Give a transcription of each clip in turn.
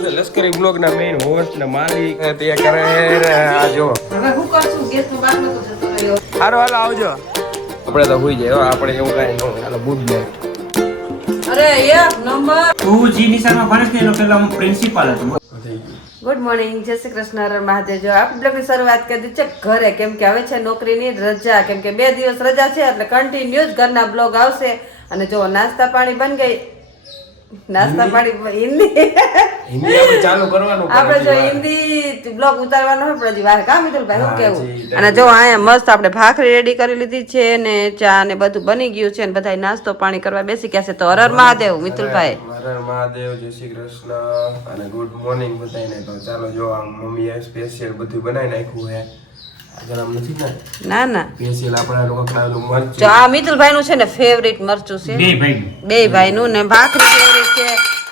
નથી લશ્કરી બ્લોગ ના મેઇન હોસ્ટ ને માલિક તે કરે આ જો હવે હું કરશું ગેસ નો બાર નતો જતો રહ્યો હારો હાલો આવજો આપણે તો હોઈ જાય આપણે એવું કાઈ ન હોય હાલો ગુડ નાઈટ અરે એક નંબર તું જી નિશાનમાં ભણસ ને એનો પેલા હું પ્રિન્સિપાલ હતો ગુડ મોર્નિંગ જય શ્રી કૃષ્ણ હર મહાદેવ જો આપણે બ્લોગની શરૂઆત કરી દીધી છે ઘરે કેમ કે હવે છે નોકરીની રજા કેમ કે 2 દિવસ રજા છે એટલે કન્ટિન્યુ જ ઘરના બ્લોગ આવશે અને જો નાસ્તા પાણી બન ગઈ નાસ્તા પાણી હિન્દી આપણે ચાલુ કરવાનું આપણે જો હિન્દી બ્લોગ ઉતારવાનો હોય પણ હજી વાર કામ મિતુલભાઈ હું કેવું અને જો અહીંયા મસ્ત આપણે ભાખરી રેડી કરી લીધી છે ને ચા ને બધું બની ગયું છે ને બધા નાસ્તો પાણી કરવા બેસી ગયા છે તો હર હર મહાદેવ મિતુલભાઈ હર હર મહાદેવ જય શ્રી કૃષ્ણ અને ગુડ મોર્નિંગ બધાને તો ચાલો જો આ મમ્મીએ સ્પેશિયલ બધું બનાવી નાખ્યું છે ગરમ નથી ને ના ના સ્પેશિયલ આપણા રોકડાનું મરચું જો આ મિતુલભાઈ નું છે ને ફેવરિટ મરચું છે બે ભાઈ નું ને ભાખરી ફેવરિટ છે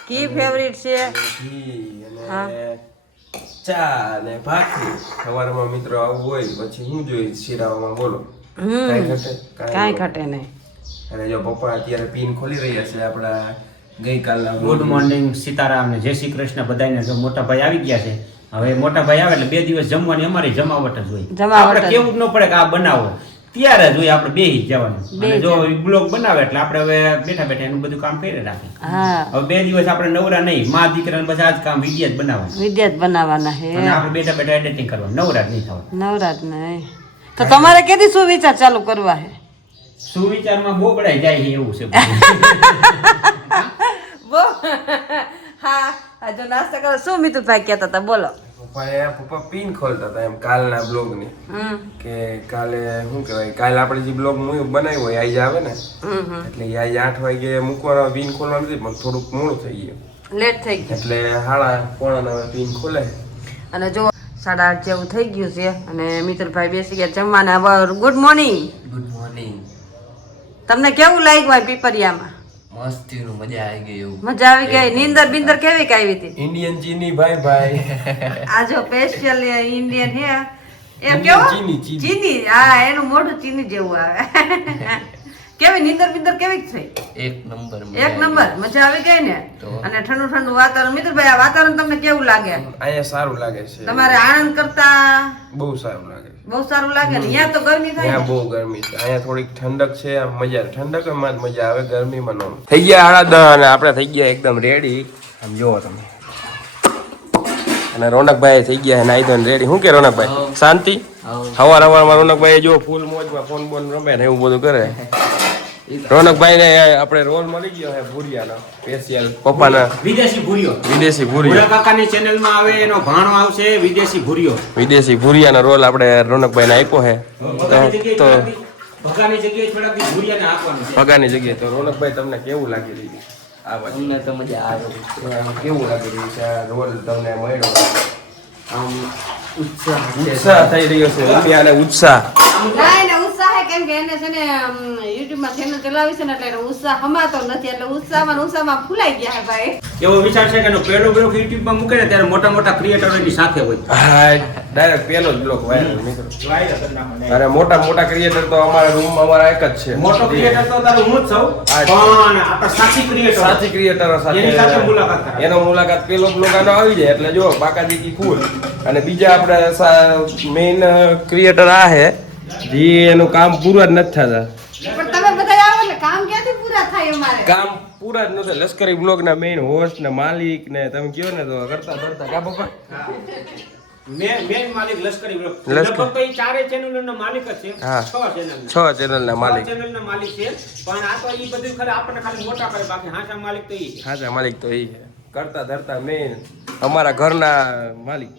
ઘી ફેવરિટ છે ઘી અને ચા અને ભાખરી સવારમાં મિત્રો આવું હોય પછી હું જોઈ શિરાવામાં બોલો કાંઈ ઘટે નહીં અને જો પપ્પા અત્યારે પીન ખોલી રહ્યા છે આપણા ગઈકાલના ગુડ મોર્નિંગ સીતારામ ને જય શ્રી કૃષ્ણ બધાને જો મોટા ભાઈ આવી ગયા છે હવે મોટા ભાઈ આવે એટલે 2 દિવસ જમવાની અમારી જમાવટ જ હોય આપણે કેવું જ ન પડે કે આ બનાવો ત્યારે જ હોય આપણે બેહી જવાનું અને જો બ્લોગ બનાવે એટલે આપણે હવે બેઠા બેઠા એનું બધું કામ કરી રાખીએ હવે 2 દિવસ આપણે નવરા નહીં માં દીકરાને બસ આ જ કામ વિડિયા જ બનાવવાનું વિડિયા જ બનાવવાના હે અને આપણે બેઠા બેઠા એડિટિંગ કરવાનું નવરા જ નહીં થવાનું નવરા જ નહીં તો તમારે કેદી શું વિચાર ચાલુ કરવા હે સુવિચારમાં બોબડાઈ જાય છે એવું છે હા જો નાસ્તા કરો શું મિતુભાઈ કહેતા હતા બોલો પપ્પા પીન ખોલતા હતા એમ કાલના બ્લોગ ની કે કાલે શું કહેવાય કાલે આપણે જે બ્લોગ બનાવ્યો હોય આજે આવે ને એટલે આજે 8 વાગે મૂકવાનો પીન ખોલવાનું નથી પણ થોડુંક મોડું થઈ ગયું લેટ થઈ ગયું એટલે 8:45 પીન ખોલે અને જો 8:30 જેવું થઈ ગયું છે અને મિતુલભાઈ બેસી ગયા જમવાના ગુડ મોર્નિંગ ગુડ મોર્નિંગ તમને કેવું લાગ્યું આ પીપરિયામાં મસ્તી નું મજા આવી ગઈ એવું મજા આવી ગઈ નીંદર બિંદર કેવી આવી હતી ઇન્ડિયન ચીની ભાઈ આ જો સ્પેશિયલ ઇન્ડિયન હે એ કેવો ચીની હા એનું મોઢું ચીની જેવું આવે કેવી નીંદર બિંદર કેવી થઈ એક નંબર મજા આવી ગઈ ને અને ઠંડુ ઠંડુ વાતાવરણ મિતુલભાઈ આ વાતાવરણ તમને કેવું લાગે અહીંયા સારું લાગે છે તમારે આનંદ કરતા બહુ સારું લાગે બહુ સારું લાગે ને અહીંયા તો ગરમી થાય અહીંયા બહુ ગરમી છે અહીંયા થોડીક ઠંડક છે આમ મજા ઠંડકમાં જ મજા આવે ગરમીમાં નો થઈ ગયા 8:10 અને આપણે થઈ ગયા એકદમ રેડી આમ જોવો તમે અને રોનકભાઈ થઈ ગયા નાઈ ધોઈને રેડી શું કે રોનકભાઈ શાંતિ સવારમાં રોનકભાઈ જો ફૂલ મોજમાં ફોન બોન રમે ને એવું બધું કરે રોનકભાઈ ને આપણે રોલ મળી ગયો છે ભુરિયાનો સ્પેશિયલ પપ્પાના વિદેશી ભુરિયો કાકાની ચેનલ માં આવે એનો ભાણો આવશે વિદેશી ભુરિયાનો રોલ આપણે રોનકભાઈ ને આપ્યો છે તો ભગાની જગ્યાએ તો રોનકભાઈ તમને કેવું લાગી રહ્યું આ વાત અમને તો મજા આવે કેવું લાગી રહ્યું છે આ રોલ તમને મળ્યો આમ ઉત્સાહ થઈ રહ્યો છે રૂપિયાને ઉત્સાહ કેમ કે એને છે ને YouTube માં ચેનલ ચલાવી છે ને એટલે ઉત્સાહ હમાતો નથી એટલે ઉત્સાહમાં ફૂલાઈ ગયા હે ભાઈ એવો વિચાર છે કે એનો પહેલો બ્લોગ YouTube માં મૂકે ને ત્યારે મોટા મોટા ક્રિએટરોની સાથે હોય હા ડાયરેક્ટ પહેલો જ બ્લોગ વાયરલ મિત્રો અરે મોટા ક્રિએટર તો અમારા રૂમમાં અમારા એક જ છે મોટો ક્રિએટર તો તારો હું જ છું પણ આપણા સાચી ક્રિએટરો સાથે એનો મુલાકાત પહેલો બ્લોગ આનો આવી જાય એટલે જો બાકાજી કી ફૂલ અને બીજા આપણે મેઇન ક્રિએટર આ હે જી એનું કામ પૂરા જ નથી થતા પણ તમે બધા આવો એટલે કામ ક્યાંથી પૂરા થાય અમારે કામ પૂરા જ નથી લશ્કરી બ્લોગ ના મેઇન હોસ્ટ ને માલિક ને તમે કહો ને તો કરતા કા પપ્પા મેન માલિક લશ્કરી બ્લોગ લગભગ તો એ ચારે ચેનલ નો માલિક જ છે 6 ચેનલ ના માલિક છે પણ આ તો ઈ બધું ખરે આપણને ખાલી મોટા કરે બાકી હાચા માલિક તો ઈ છે હાચા માલિક તો ઈ છે કરતા ધરતા મેઇન અમારા ઘરના માલિક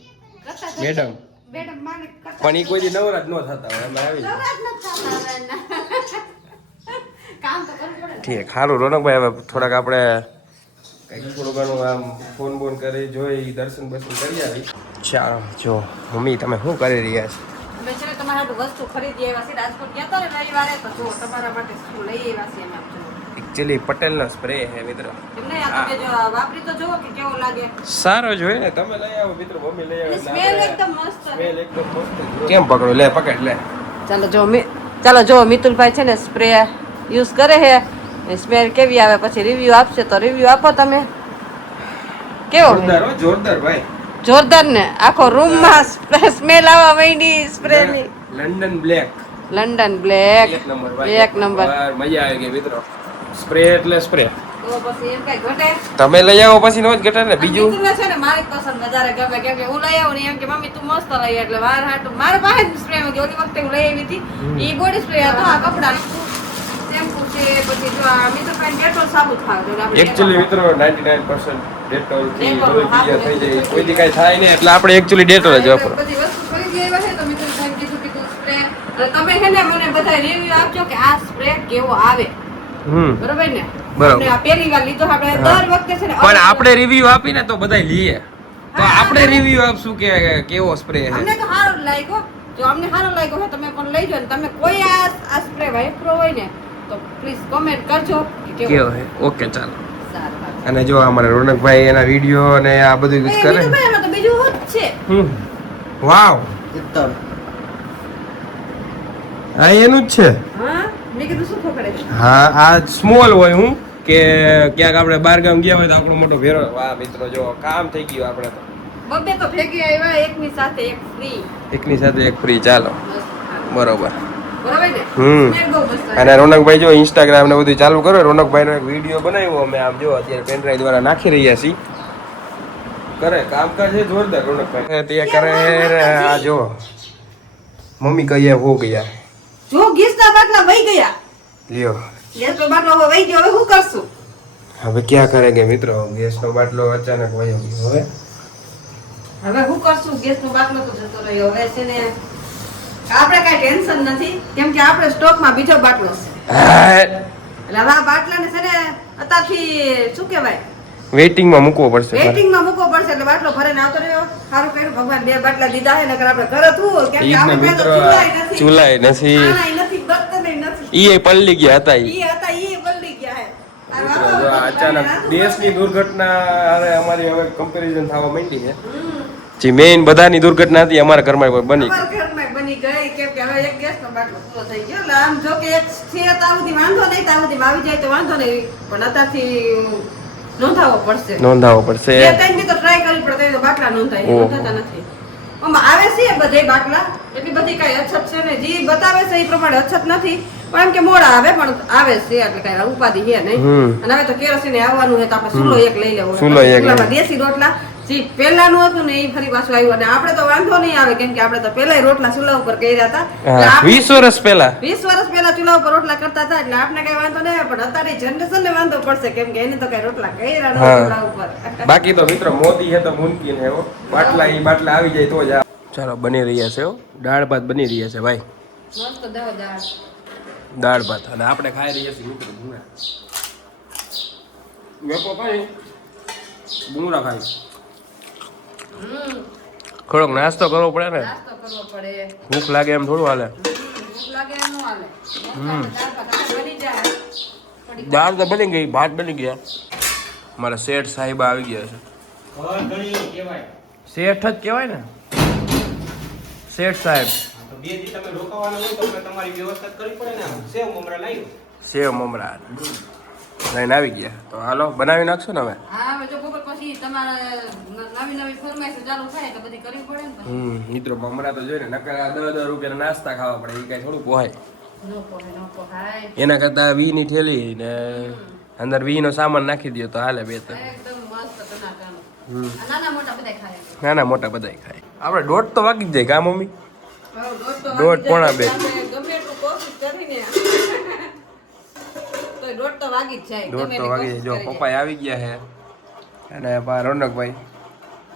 મેડમ પણ ઈ કોઈ દી નવરાજ ન થતા હોય અમે આવી ઠીક સારું રોનકભાઈ હવે થોડાક આપણે કંઈક થોડું ઘણું આમ ફોન બોન કરી જોઈ દર્શન કરી આવી ચાલો જો મમ્મી તમે શું કરી રહ્યા છો અમે છે ને તમારા માટે વસ્તુ ખરીદી આવ્યા છે રાજકોટ ગયા હતા ને રવિવારે તો જો તમારા માટે શું લઈ આવ્યા છે અમે એકચ્યુઅલી પટેલનો સ્પ્રે છે મિત્રો એમને આ તમે જો વાપરી તો જોવો કે કેવો લાગે સારો જ હોય ને તમે લઈ આવો મિત્રો મમ્મી લઈ આવે સ્મેલ એકદમ મસ્ત કેમ પકડો લે પકડ લે ચાલો જો મિતુલભાઈ છે ને સ્પ્રે યુઝ કરે છે સ્મેલ કેવી આવે પછી રિવ્યુ આપશે તો રિવ્યુ આપો તમે કેવો જોરદાર હો, જોરદાર ભાઈ. જોરદાર ને આખો રૂમ માં સ્મેલ આવવા માંડી સ્પ્રે ની. લંડન બ્લેક લંડન બ્લેક એક નંબર ભાઈ, એક નંબર. વાર મજા આવી ગઈ મિત્રો. સ્પ્રે એટલે સ્પ્રે. તો પછી એમ કઈ ઘટે તમે લઈ આવો પછી નો જ ઘટે ને. બીજું બીજું છે ને મારી પસંદ વધારે ગમે કેમ કે હું લઈ આવું ને એમ કે મમ્મી તું મસ્ત લઈ આવ એટલે વાર હાટું મારા પાસે જ સ્પ્રે માં ઓલી વખતે હું લઈ આવી હતી ઈ બોડી સ્પ્રે હતો આ કપડા શેમ્પુ છે પછી જો આ મી તો કાઈ ડેટોલ સાબુ જ ખાવ એટલે આપણે એકચ્યુઅલી મિત્રો 99% ડેટોલ થી ડેટોલ બધું હા, ક્લિયર થઈ જાય. કોઈ દી કાઈ થાય નહીં એટલે આપણે એકચ્યુઅલી ડેટોલ જ વાપરો. બધી વસ્તુ ખરીદી આવ્યા છે તો મિત્રો સાહેબ કીધું સ્પ્રે તમે છે ને મને બધા રિવ્યુ આપજો કે આ સ્પ્રે કેવો આવે. બરોબર ને બરોબર. આપણે આ પહેલી વાર લીધો આપણે દર વખતે છે ને પણ આપણે રિવ્યુ આપીને તો બધાય લઈએ. તો આપણે રિવ્યુ આપશું કે કેવો સ્પ્રે છે. અમને તો સારો લાગ્યો જો અમને સારો લાગ્યો હોય તમે પણ લઈ જાઓ ને તમે કોઈ આ સ્પ્રે વાપરો હોય ને તો પ્લીઝ કમેન્ટ કરજો કે કેવો છે. ઓકે ચાલો. સારું અને જો અમારા રોનકભાઈ એના વિડિયો અને આ બધું યુઝ કરે. એમાં તો બીજું હોત છે વાવ. ઉત્તમ. હા એનું જ છે. હા મેં કીધું શું પકડે છે હા આ સ્મોલ હોય હું કે ક્યાંક આપણે બહાર ગામ ગયા હોય તો આપણો મોટો ભેરો. વાહ મિત્રો જો કામ થઈ ગયું આપણે તો. બબ્બે તો ભેગી આવ્યા એકની સાથે એક ફ્રી એકની સાથે એક ફ્રી. ચાલો બરોબર. બરાબર ને હમ. સ્મેલ બહુ મસ્ત અને રોનકભાઈ જો ઇન્સ્ટાગ્રામ ને બધું ચાલુ કરો. રોનકભાઈનો એક વિડીયો બનાવ્યો અમે આમ જો અત્યારે પેનડ્રાઈવ દ્વારા નાખી રહ્યા છીએ. કરે કામકાજ છે જોરદાર રોનકભાઈ. તે કરે આ જો મમ્મી કહીએ હો ગયા. જો ગેસના બાટલા વહી ગયા લ્યો ગેસનો બાટલો હવે વહી ગયો હવે શું કરશું હવે ક્યાં કરેંગે મિત્રો. ગેસનો બાટલો અચાનક વયો ગયો. હવે હવે શું કરશું ગેસનો બાટલો તો જતો રહ્યો હવે છે ને આપણે કાઈ ટેન્શન નથી કેમ કે આપણે સ્ટોકમાં બીજો બાટલો છે એટલે હવે આ બાટલાને છે ને અત્યારથી શું કહેવાય વેઇટિંગમાં મૂકવો પડશે. વેઇટિંગમાં મૂકવો પડશે એટલે બાટલો ભરીને આવતો રહ્યો સારું કર્યું ભગવાન બે બાટલા દીધા છે નકર આપણે ઘરે થવું કેમ કે આપણે પાસે તો ચૂલાય નથી. ખાણાય નથી બર્તનેય નથી ઈ પલળી ગયા હતા. ઈ હતા ઈ બદલી ગયા હે મિત્રો જો આ અચાનક દેશની દુર્ઘટના હારે અમારી હવે કમ્પેરિઝન થવા માંડી છે. જે મેઇન બધાની દુર્ઘટના હતી અમારા ઘરમાં પણ બની. અમારા ઘરમાં બની ગઈ કેમ કે હવે એક ગેસનો બાટલો પૂરો થઈ ગયો એટલે આમ જો કે એક છે તાવથી વાંધો નહીં તાવથી આવી જાય તો વાંધો નહીં પણ અત્યારથી નોંધાવવો પડશે નોંધાવવો પડશે. બે ત્રણ દી તો ટ્રાય કરવી પડે તો બાટલા નોંધાય નોંધાતા નથી આમાં આવે છે બધે બાટલા એટલી બધી કઈ અછત છે ને જે બતાવે છે એ પ્રમાણે અછત નથી પણ એમ કે મોડા આવે પણ આવે છે એટલે કઈ ઉપાધિ છે નહીં અને હવે તો કેરોસીન આવવાનું છે તો આપણે ચૂલો એક લઈ લેવો ચૂલામાં દેશી રોટલા જે પહેલાનું હતું ને એ ફરી પાછું આવ્યું અને આપણે તો વાંધો નહીં આવે કેમ કે આપણે તો પહેલા રોટલા ચૂલા ઉપર કર્યા હતા 20 વર્ષ પહેલા 20 વર્ષ પહેલા ચૂલા ઉપર રોટલા કરતા હતા એટલે આપણે કઈ વાંધો નહીં આવે પણ અત્યારે જનરેશન ને વાંધો પડશે કેમ કે એને તો કઈ રોટલા કર્યા ન ચૂલા ઉપર બાકી તો મિત્રો મોદી હે તો મુમકિન હે હો. બાટલા આવી જાય તો જ. ચાલો બની રહ્યા છે હો. દાળ ભાત બની રહ્યા છે ભાઈ. મસ્ત દાળ દાળ ભાત અને આપણે ખાઈ રહ્યા છીએ મિત્રો ભૂંગળા. વેપો ખાઈ ભૂંગળા ખાઈ. થોડોક નાસ્તો કરવો પડે ને. નાસ્તો કરવો પડે ભૂખ લાગે એમ થોડું હાલે. ભૂખ લાગે એમ નો હાલે દાળ ભાત બની જાય દાળ તો બની ગઈ ભાત બની ગયા. મારા શેઠ સાહેબ આવી ગયા છે. શેઠ જ કહેવાય ને શેઠ સાહેબ. તો બે દી તમે રોકાવાના હોય તો આપણે તમારી વ્યવસ્થા કરવી પડે ને. સેવ મમરા લાવ્યો. સેવ મમરા લઈને આવી ગયા. તો હાલો બનાવી નાખશો ને હવે. હા હવે જો બપોર પછી તમારે નવી ફરમાઈશ ચાલુ થાય તો બધી કરવી પડે ને મિત્રો મમરા તો જોઈને નકર 10 રૂપિયાના નાસ્તા ખાવા પડે. એ કઈ થોડું પોહાય. નો પોહાય એના કરતા 20 ની થેલી ને અંદર 20 નો સામાન નાખી દો તો હાલે બે ત્રણ. એકદમ મસ્ત ટનાટન નાના મોટા બધાય ખાય નાના મોટા બધાય ખાય. આપણે દોઢ તો વાગી જ જાય કા મમ્મી. દોઢ પોણા બે. ગમે એટલું કોશિશ કરીને તો દોઢ તો વાગી જ જાય દોઢ તો વાગી જાય. જો પપ્પા આવી ગયા છે અને રોનકભાઈ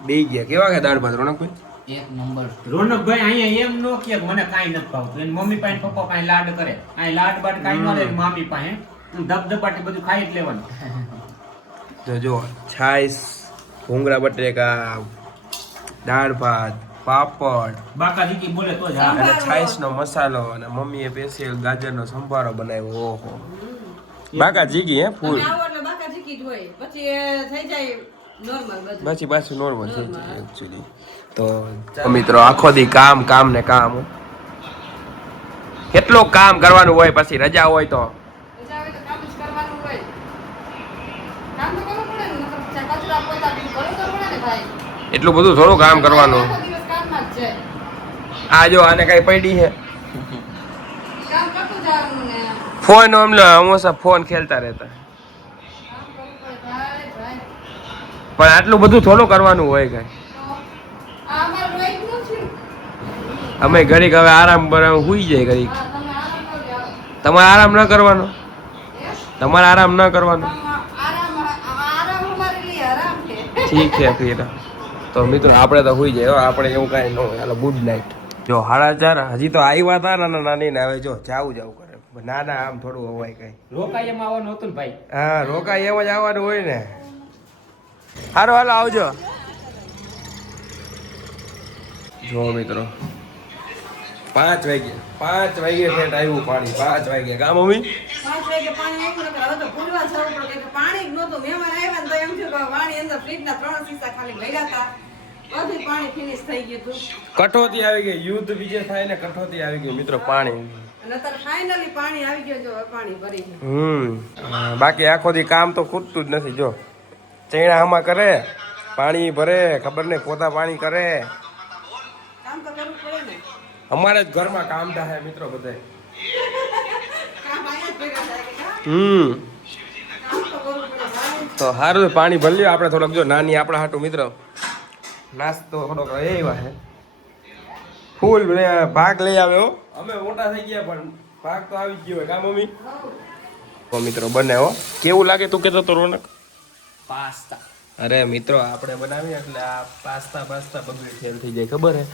બે ગયા. કેવા કે દાળ ભાત રોનકભાઈ? એક નંબર. રોનકભાઈ અહીંયા એમ નો કે મને કાંઈ નથી ભાવતું. એની મમ્મી પાસે પપ્પા પાસે લાડ કરે. અહીં લાડ બાડ કાંઈ ન લે મામી પાસે ધબધપાટી બધું ખાઈ જ લેવાનું. તો જો છાશ, ભૂંગળા બટેકા, દાળ ભાત, પાપડ, બાકાજી કી બોલે તો જ હા. અને છાશનો મસાલો અને મમ્મીએ સ્પેશિયલ ગાજરનો સંભારો બનાવ્યો. ઓહો બાકા જીગી હે ફૂલ. આવો એટલે બાકા જીકી જ હોય પછી એ થઈ જાય નોર્મલ બધું પછી પાછું નોર્મલ થઈ જાય એકચ્યુઅલી. તો મિત્રો આખો દી કામ કામ ને કામ. કેટલું કામ કરવાનું હોય પછી રજા હોય તો. રજા હોય તો કામ જ કરવાનું હોય કામ તો કરવું પડે ને નકર કચરા પોતા બી કરો તો એટલું બધું થોડું કામ કરવાનું. આખો દિવસ કામમાં જ જાય. આ જો આને કઈ પડી છે કામ કરતું જવાનું ને ફોન અમને હંમેશા ફોન ખેલતા રહેતા. કામ કરવું પડે ભાઈ. પણ આટલું બધું થોડું કરવાનું હોય કઈ. આ અમારું રોહિતનું છે. અમે ઘડીક હવે આરામ બરામ હુઈ જાય ઘડીક. હા, તમે આરામ કરી આવો. તમારે આરામ ન કરવાનો, તમારે આરામ ન કરવાનો. આરામ અમારે लिए આરામ છે. ઠીક છે ફિર. તો મિત્રો આપણે તો હુઈ જાય હો, આપણે એવું કાંઈ ન હોય. હાલો ગુડ નાઇટ. જો 4:30 હજી તો આવ્યા હતા નાના નાની ને હવે જો જાવું કરે. ના ના આમ થોડું હવાય કઈ. રોકાઈ એમાં આવવાનું હતું ને ભાઈ. હા રોકાય એમ જ આવવાનું હોય ને. હારો હાલો આવજો. જો મિત્રો 5 વાગે ફેટ આવ્યું પાણી. 5 વાગે કા મમ્મી? 5 વાગે પાણી આવ્યું ને હવે તો ભૂલવા જવું પડે કે પાણી જ નહોતું. મહેમાન આવ્યા ને તો એમ થયું કે પાણી અંદર ફ્રીજના 3 સીસા ખાલી ભર્યા હતા. બધું પાણી ફિનિશ થઈ ગયું હતું. કઠોતી આવી ગઈ. યુદ્ધ વિજય થાય ને કઠોતી આવી ગયું મિત્રો પાણી. અને અત્યારે ફાઇનલી પાણી આવી ગયું. જો હવે પાણી ભરી ગયું. બાકી આખો દી કામ તો ખૂટતું જ નથી. જો ચૈણા આમાં કરે, પાણી ભરે, ખબર નહીં પોતા પાણી કરે. કામ તો કરવું પડે ને. અમારે જ ઘરમાં કામ થાય મિત્રો બધે. કામ અહીંયા જ ભેગા થાય કે કામ તો કરવું પડે ભાઈ. તો સારું પાણી ભરી લ્યો આપણે થોડોક. જો નાની આપણા હાટું મિત્રો નાસ્તો થોડોક એવા હે ફૂલ ભાગ લઈ આવ્યો. અમે મોટા થઈ ગયા પણ ભાગ તો આવી જ ગયો હોય કા મમ્મી? તો મિત્રો બને હો. કેવું લાગે તું કેતો તો રોનક? પાસ્તા. અરે મિત્રો આપણે બનાવીએ એટલે આ પાસ્તા બધું ફેલ થઈ જાય ખબર હે.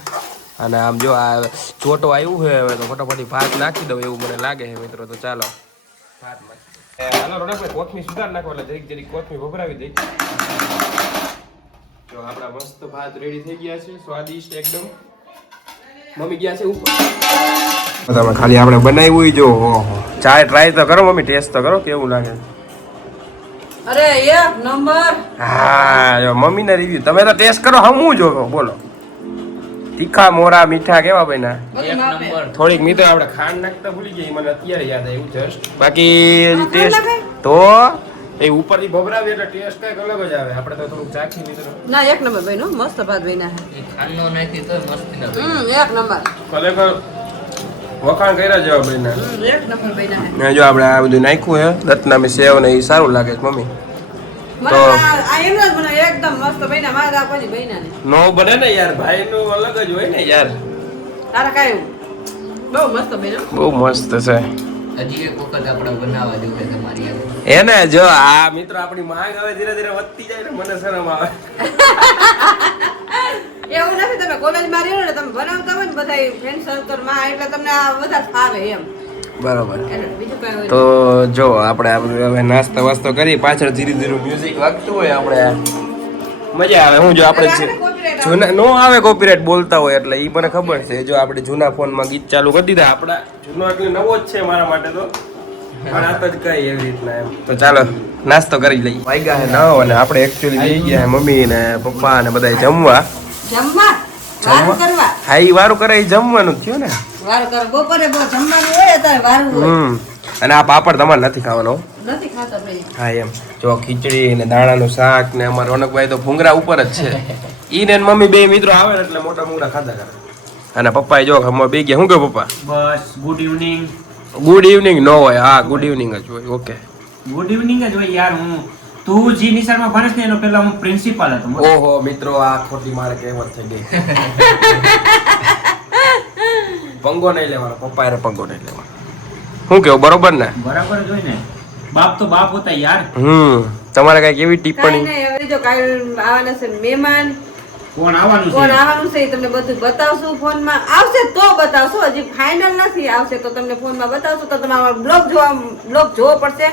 અને આમ જો આ ચોટો આવ્યું છે હવે તો ફટાફટ ભાત નાખી દઉં એવું મને લાગે છે મિત્રો. તો ચાલો ભાત નાખી. હાલો રોનકભાઈ કોથમીર સુધાર નાખો એટલે જરીક કોથમીર ભભરાવી દઈ. જો આપણા મસ્ત ભાત રેડી થઈ ગયા છે, સ્વાદિષ્ટ એકદમ. મમ્મી ગયા છે ઉપર. તમે ખાલી આપણે બનાવ્યું જો ચાય ટ્રાય તો કરો મમ્મી, ટેસ્ટ તો કરો કેવું લાગે. અરે એક નંબર. હા જો મમ્મીના રિવ્યુ તમે તો ટેસ્ટ કરો. હમું જો બોલો તીખા મોરા મીઠા કેવા બન્યા? બધું માપે. થોડીક મિત્રો આપણે ખાંડ નાખતા ભૂલી ગઈ, મને અત્યારે યાદ આવ્યું જસ્ટ. બાકી ટેસ્ટ નાખે? તો એ ઉપરથી ભભરાવી એટલે ટેસ્ટ કઈક અલગ જ આવે. આપણે તો થોડુંક ચાખી મિત્રો. ના એક નંબર ભાઈ નો મસ્ત ભાત બન્યા છે. એ ખાંડનો નાખી તો મસ્તી ના એક નંબર. ખરેખર વખાણ કર્યા જેવા બન્યા. એક નંબર બન્યા છે. ને જો આપણે આ બધું નાખ્યું છે રત્નામી સેવ ને એ સારું લાગે છે મમ્મી. મને તો- આ એમનો જ બનાવ્યો એકદમ મસ્ત બન્યા. મારા પછી બન્યા ને. નો બને ને યાર, ભાઈ નું અલગ જ હોય ને યાર. તારા કાંઈ બહુ મસ્ત બન્યો. બહુ મસ્ત છે. હજી એક વખત આપણે બનાવવા જેવું છે તમારી યાર. એને જો આ મિત્રો આપણી માંગ હવે ધીરે ધીરે વધતી જાય ને મને શરમ આવે. એવું નથી તમે કોલેજમાં રહ્યો ને તમે બનાવતા હોય ને બધા ફ્રેન્ડ સર્કલમાં એટલે તમને આ વધારે ફાવે એમ. બરોબર. એટલે બીજું કઈ હોય તો જો આપણે આ બધું હવે નાસ્તો વાસ્તો કરી પાછળ ધીરે ધીરે મ્યુઝિક વાગતું હોય આપણે મજા આવે. હું જો આપણે જૂના નો આવે કોપીરાઇટ બોલતા હોય એટલે ઈ મને ખબર છે. જો આપણે જૂના ફોનમાં ગીત ચાલુ કરી દીધા. આપણા જૂનો એટલે નવો જ છે મારા માટે તો, પણ આ તો જ કઈ એવી રીતના એમ. તો ચાલો નાસ્તો કરી લઈએ. વાગ્યા છે 9 અને આપણે એકચ્યુઅલી બેસી ગયા છે મમ્મી ને પપ્પા ને બધા જમવા. જમવા વારું કરવા હા ઈ વારું કરે ઈ જમવાનું જ થયું ને. વારું કરો બપોરે બહુ જમવાનું હોય અત્યારે વારું હોય અને આ પાપડ તમારે નથી ખાવાનો. નથી ખાતા ભાઈ. હા એમ જો ખીચડી ને દાણાનું શાક ને અમારા રોનકભાઈ તો ભૂંગરા ઉપર જ છે. ઈ ને મમ્મી બે મિત્રો આવે ને એટલે મોટા મોટા ખાધા કરે. અને પપ્પા જો અમે બે ગયા. શું કે પપ્પા? બસ ગુડ ઇવનિંગ. ગુડ ઇવનિંગ નો હોય. હા ગુડ ઇવનિંગ જ હોય. ઓકે ગુડ ઇવનિંગ જ હોય યાર. તું જી નિશાળમાં ભણસ ને એનો પહેલા હું પ્રિન્સિપાલ હતો. ઓહો મિત્રો આ ખોટી મારે કહેવત થઈ ગઈ. પંગો નહીં લેવાનો. પપ્પા યાર પંગો નહીં લેવાનો. શું કેવું બરોબર ને? બરાબર જ હોય ને. બાપ તો બાપ હોતા યાર. તમારે કઈ કેવી કાંઈ ટિપ્પણી? નહીં હવે જો કાલ આવવાના છે મહેમાન. કોણ આવવાનું કોણ છે? આવવાનું છે એ તમને બધું બતાવશું ફોનમાં. આવશે તો બતાવશું, હજી ફાઇનલ નથી. આવશે તો તમને ફોનમાં બતાવશું. તો તમારા બ્લોગ જોવો પડશે.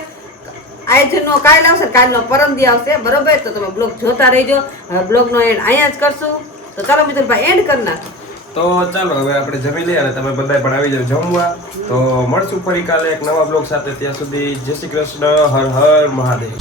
આજનો કાલ આવશે, કાલનો પરમ દી આવશે બરોબર. તો તમે બ્લોગ જોતા રહેજો. હવે બ્લોગનો એન્ડ અહીંયા જ કરશું. તો ચાલો મિત્રભાઈ એન્ડ કરી નાખો. તો ચાલો હવે આપણે જમી લઈએ અને તમે બધા પણ આવી જાવ જમવા. તો મળશું ફરી કાલે એક નવા બ્લોગ સાથે. ત્યાં સુધી જય શ્રી કૃષ્ણ. હર હર મહાદેવ.